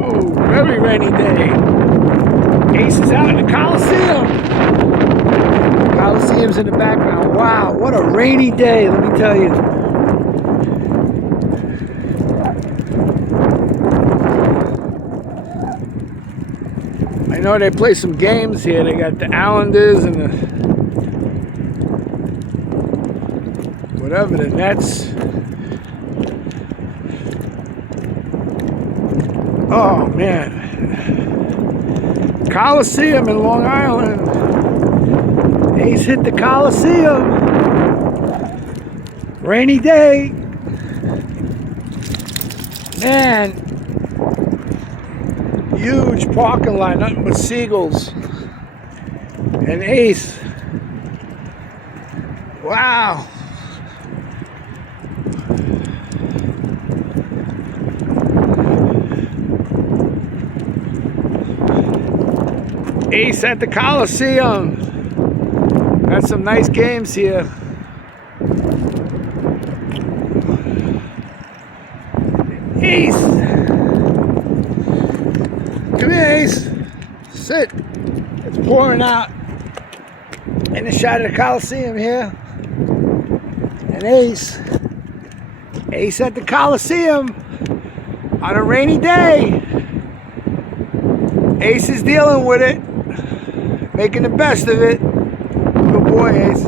Oh, very rainy day. Ace is out in the Coliseum. Coliseum's in the background. Wow, what a rainy day, let me tell you. I know they play some games here. They got the Islanders and the whatever, the Nets. Oh man. Coliseum in Long Island. Ace hit the Coliseum. Rainy day. Man. Huge parking lot, nothing but seagulls. And Ace. Wow. Ace at the Coliseum. Got some nice games here. Ace. Come here, Ace. Sit. It's pouring out. In the shot of the Coliseum here. And Ace. Ace at the Coliseum on a rainy day. Ace is dealing with it. Making the best of it. Good boy, Ace.